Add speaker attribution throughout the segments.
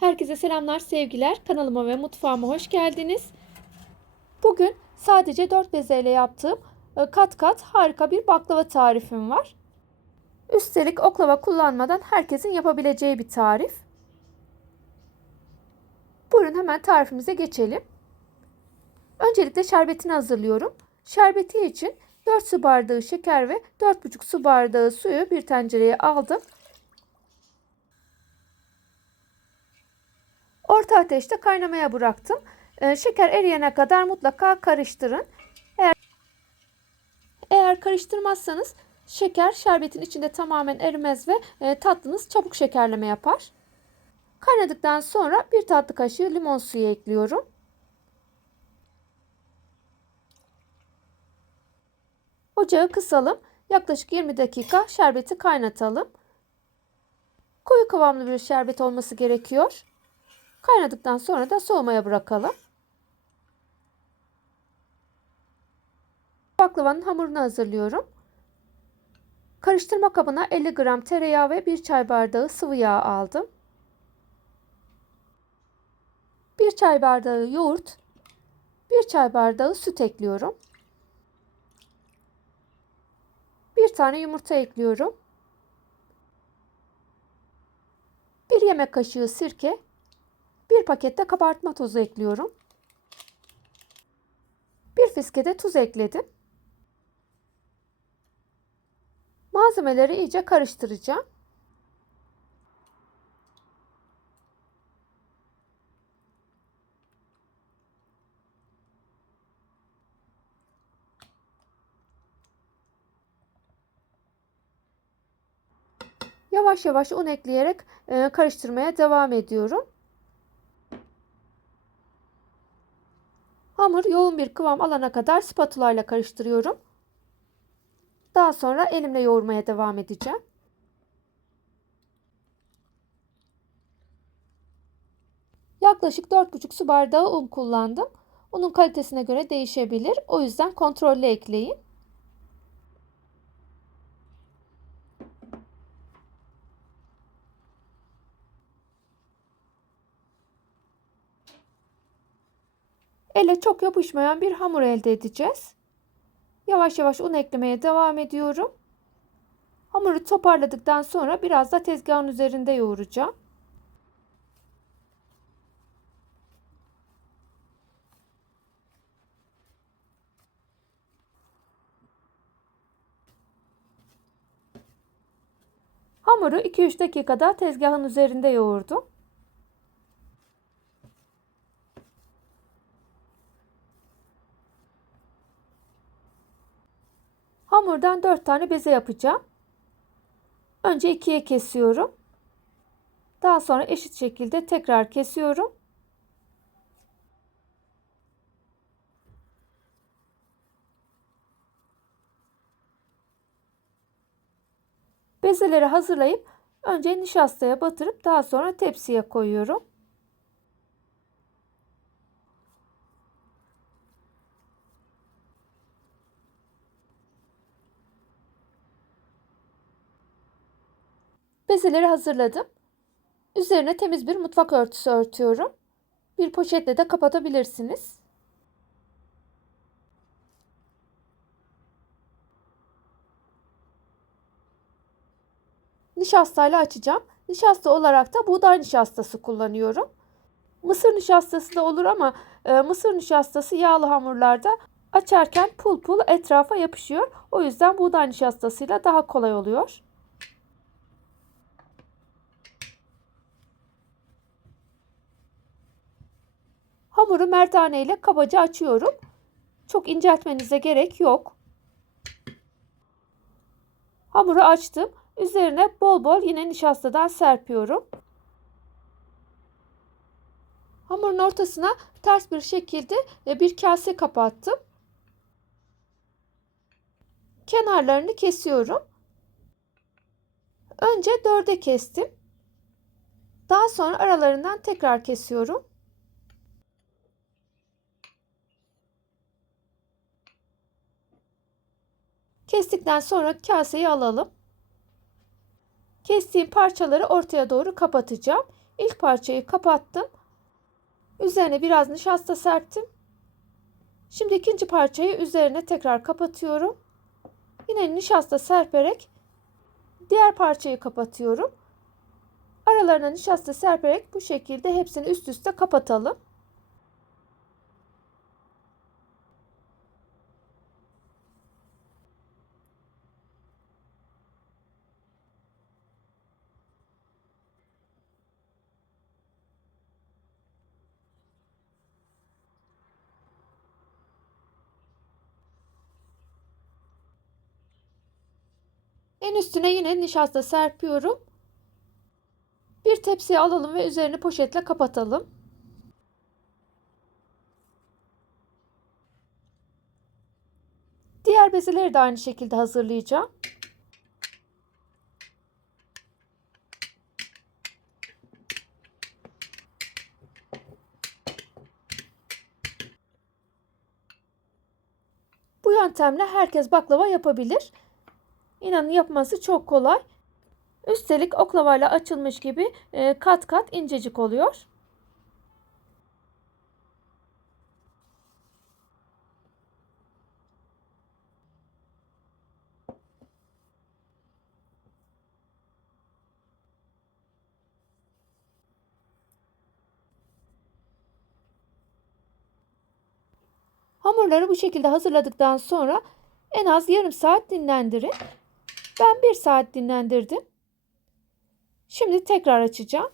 Speaker 1: Herkese selamlar, sevgiler. Kanalıma ve mutfağıma hoş geldiniz. Bugün sadece 4 bezeyle yaptığım e, kat kat harika bir baklava tarifim var. Üstelik oklava kullanmadan herkesin yapabileceği bir tarif. Buyurun hemen tarifimize geçelim. Öncelikle şerbetini hazırlıyorum. Şerbeti için 4 su bardağı şeker ve 4,5 su bardağı suyu bir tencereye aldım. Orta ateşte kaynamaya bıraktım. Ee, şeker eriyene kadar mutlaka karıştırın. Eğer, eğer karıştırmazsanız şeker şerbetin içinde tamamen erimez ve e, tatlınız çabuk şekerleme yapar. Kaynadıktan sonra bir tatlı kaşığı limon suyu ekliyorum. Ocağı kısalım. Yaklaşık 20 dakika şerbeti kaynatalım. Koyu kıvamlı bir şerbet olması gerekiyor. Kaynadıktan sonra da soğumaya bırakalım. Baklavanın hamurunu hazırlıyorum. Karıştırma kabına 50 gram tereyağı ve 1 çay bardağı sıvı yağ aldım. 1 çay bardağı yoğurt, 1 çay bardağı süt ekliyorum. 1 tane yumurta ekliyorum. 1 yemek kaşığı sirke, bir pakette kabartma tozu ekliyorum. Bir fiske de tuz ekledim. Malzemeleri iyice karıştıracağım. Yavaş yavaş un ekleyerek karıştırmaya devam ediyorum. Hamur yoğun bir kıvam alana kadar spatula ile karıştırıyorum. Daha sonra elimle yoğurmaya devam edeceğim. Yaklaşık 4,5 su bardağı un kullandım. Unun kalitesine göre değişebilir. O yüzden kontrollü ekleyin. Elle çok yapışmayan bir hamur elde edeceğiz. Yavaş yavaş un eklemeye devam ediyorum. Hamuru toparladıktan sonra biraz da tezgahın üzerinde yoğuracağım. Hamuru 2-3 dakikada tezgahın üzerinde yoğurdum. Hamurdan 4 tane beze yapacağım. Önce ikiye kesiyorum. Daha sonra eşit şekilde tekrar kesiyorum. Bezeleri hazırlayıp önce nişastaya batırıp daha sonra tepsiye koyuyorum. Bezeleri hazırladım. Üzerine temiz bir mutfak örtüsü örtüyorum. Bir poşetle de kapatabilirsiniz. Nişastayla açacağım. Nişasta olarak da buğday nişastası kullanıyorum. Mısır nişastası da olur ama e, mısır nişastası yağlı hamurlarda açarken pul pul etrafa yapışıyor. O yüzden buğday nişastasıyla daha kolay oluyor. Hamuru merdane ile kabaca açıyorum. Çok inceltmenize gerek yok. Hamuru açtım. Üzerine bol bol yine nişastadan serpiyorum. Hamurun ortasına ters bir şekilde e, bir kase kapattım. Kenarlarını kesiyorum. Önce dörde kestim. Daha sonra aralarından tekrar kesiyorum. Kestikten sonra kaseyi alalım. Kestiğim parçaları ortaya doğru kapatacağım. İlk parçayı kapattım. Üzerine biraz nişasta serptim. Şimdi ikinci parçayı üzerine tekrar kapatıyorum. Yine nişasta serperek diğer parçayı kapatıyorum. Aralarına nişasta serperek bu şekilde hepsini üst üste kapatalım. En üstüne yine nişasta serpiyorum. Bir tepsiye alalım ve üzerini poşetle kapatalım. Diğer bezeleri de aynı şekilde hazırlayacağım. Bu yöntemle herkes baklava yapabilir. İnanın yapması çok kolay. Üstelik oklavayla açılmış gibi e, kat kat incecik oluyor. Hamurları bu şekilde hazırladıktan sonra en az yarım saat dinlendirin. Ben bir saat dinlendirdim. Şimdi tekrar açacağım.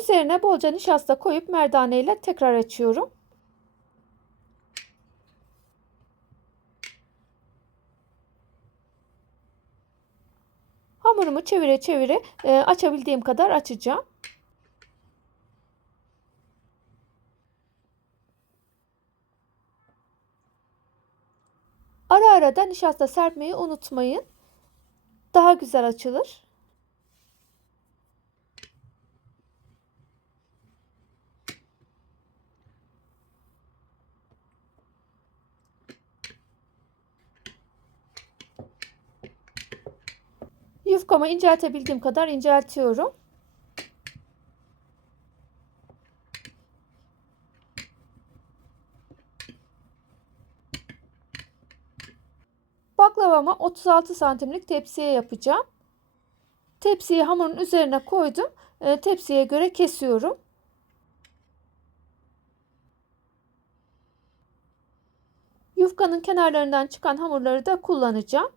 Speaker 1: Üzerine bolca nişasta koyup merdane ile tekrar açıyorum. Hamurumu çevire çevire e, açabildiğim kadar açacağım. Ara ara da nişasta serpmeyi unutmayın. Daha güzel açılır. Yufkamı inceltebildiğim kadar inceltiyorum. Baklavamı 36 santimlik tepsiye yapacağım. Tepsiyi hamurun üzerine koydum. E, tepsiye göre kesiyorum. Yufkanın kenarlarından çıkan hamurları da kullanacağım.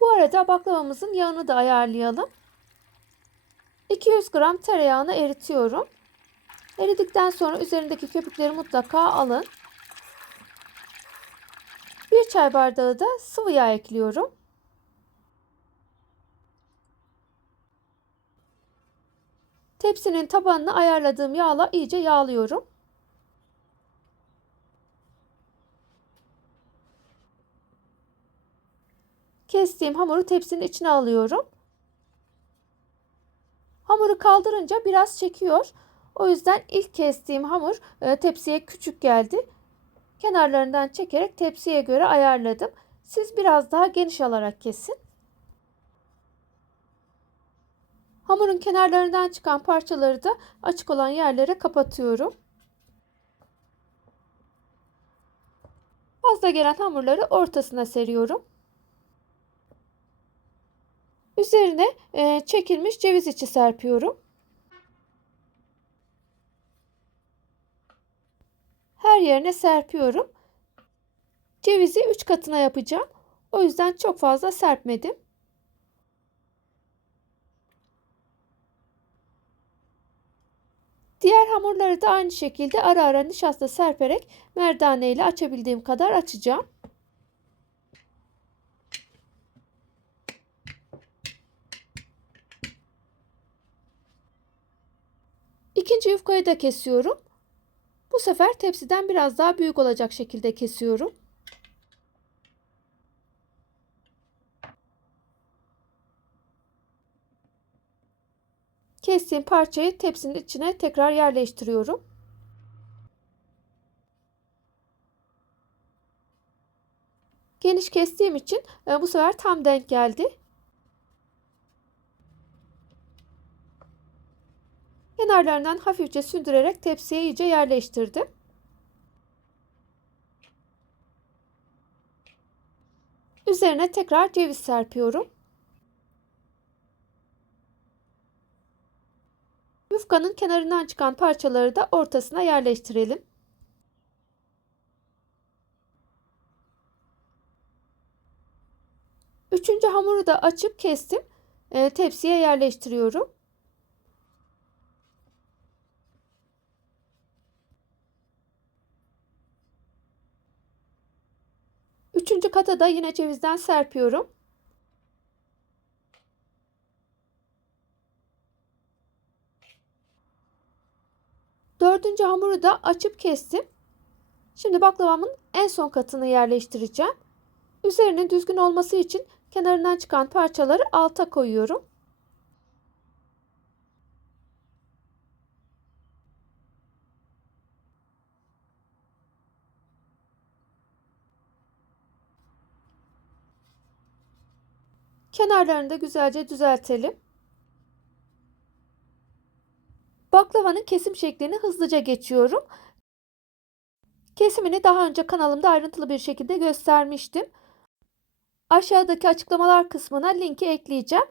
Speaker 1: Bu arada baklavamızın yağını da ayarlayalım. 200 gram tereyağını eritiyorum. Eridikten sonra üzerindeki köpükleri mutlaka alın. Bir çay bardağı da sıvı yağ ekliyorum. Tepsinin tabanını ayarladığım yağla iyice yağlıyorum. Kestiğim hamuru tepsinin içine alıyorum. Hamuru kaldırınca biraz çekiyor. O yüzden ilk kestiğim hamur e, tepsiye küçük geldi. Kenarlarından çekerek tepsiye göre ayarladım. Siz biraz daha geniş alarak kesin. Hamurun kenarlarından çıkan parçaları da açık olan yerlere kapatıyorum. Fazla gelen hamurları ortasına seriyorum. Üzerine e, çekilmiş ceviz içi serpiyorum. Her yerine serpiyorum. Cevizi 3 katına yapacağım. O yüzden çok fazla serpmedim. Diğer hamurları da aynı şekilde ara ara nişasta serperek merdane ile açabildiğim kadar açacağım. İkinci yufkayı da kesiyorum. Bu sefer tepsiden biraz daha büyük olacak şekilde kesiyorum. Kestiğim parçayı tepsinin içine tekrar yerleştiriyorum. Geniş kestiğim için e, bu sefer tam denk geldi. Kenarlarından hafifçe sündürerek tepsiye iyice yerleştirdim. Üzerine tekrar ceviz serpiyorum. Yufkanın kenarından çıkan parçaları da ortasına yerleştirelim. Üçüncü hamuru da açıp kestim. E, tepsiye yerleştiriyorum. Üçüncü kata da yine cevizden serpiyorum. Dördüncü hamuru da açıp kestim. Şimdi baklavamın en son katını yerleştireceğim. Üzerinin düzgün olması için kenarından çıkan parçaları alta koyuyorum. Kenarlarını da güzelce düzeltelim. Baklavanın kesim şeklini hızlıca geçiyorum. Kesimini daha önce kanalımda ayrıntılı bir şekilde göstermiştim. Aşağıdaki açıklamalar kısmına linki ekleyeceğim.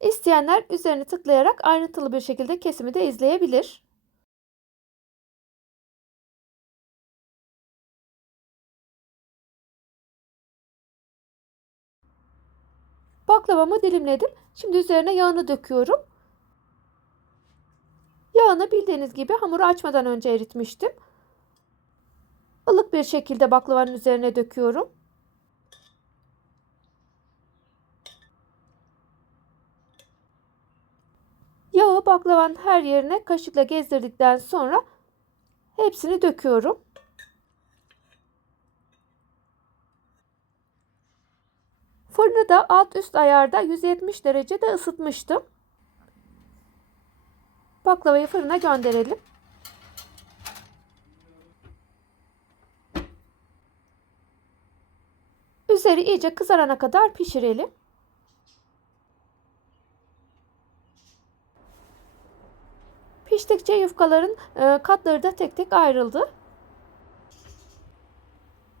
Speaker 1: İsteyenler üzerine tıklayarak ayrıntılı bir şekilde kesimi de izleyebilir. Baklavamı dilimledim. Şimdi üzerine yağını döküyorum. Yağını bildiğiniz gibi hamuru açmadan önce eritmiştim. Ilık bir şekilde baklavanın üzerine döküyorum. Yağı baklavanın her yerine kaşıkla gezdirdikten sonra hepsini döküyorum. Fırını da alt üst ayarda 170 derecede ısıtmıştım. Baklavayı fırına gönderelim. Üzeri iyice kızarana kadar pişirelim. Piştikçe yufkaların e, katları da tek tek ayrıldı.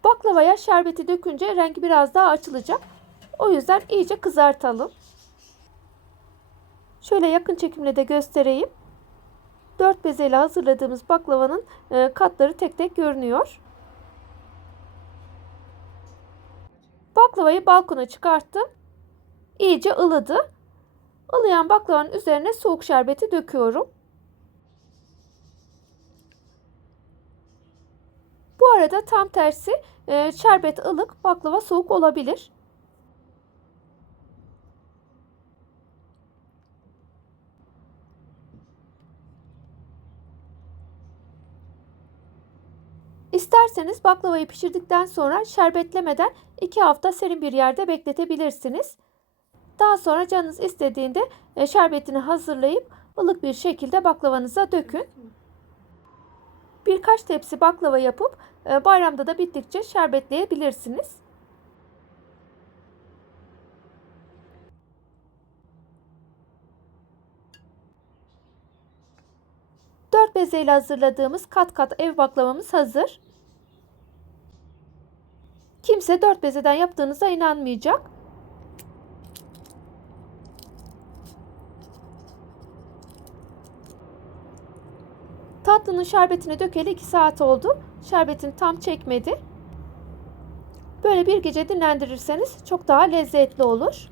Speaker 1: Baklavaya şerbeti dökünce rengi biraz daha açılacak. O yüzden iyice kızartalım. Şöyle yakın çekimle de göstereyim. 4 bezeyle hazırladığımız baklavanın e, katları tek tek görünüyor. Baklavayı balkona çıkarttım. İyice ılıdı. Ilıyan baklavanın üzerine soğuk şerbeti döküyorum. Bu arada tam tersi e, şerbet ılık, baklava soğuk olabilir. İsterseniz baklavayı pişirdikten sonra şerbetlemeden 2 hafta serin bir yerde bekletebilirsiniz. Daha sonra canınız istediğinde e, şerbetini hazırlayıp ılık bir şekilde baklavanıza dökün. Birkaç tepsi baklava yapıp e, bayramda da bittikçe şerbetleyebilirsiniz. Dört bezeyle hazırladığımız kat kat ev baklavamız hazır. Kimse dört bezeden yaptığınıza inanmayacak. Tatlının şerbetini dökeli 2 saat oldu. Şerbetini tam çekmedi. Böyle bir gece dinlendirirseniz çok daha lezzetli olur.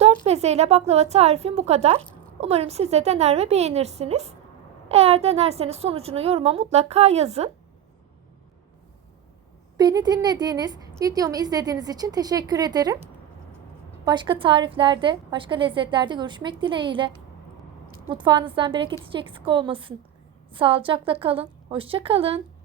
Speaker 1: 4 bezeyle baklava tarifim bu kadar. Umarım siz de dener ve beğenirsiniz. Eğer denerseniz sonucunu yoruma mutlaka yazın. Beni dinlediğiniz, videomu izlediğiniz için teşekkür ederim. Başka tariflerde, başka lezzetlerde görüşmek dileğiyle. Mutfağınızdan bereket hiç eksik olmasın. Sağlıcakla kalın. Hoşça kalın.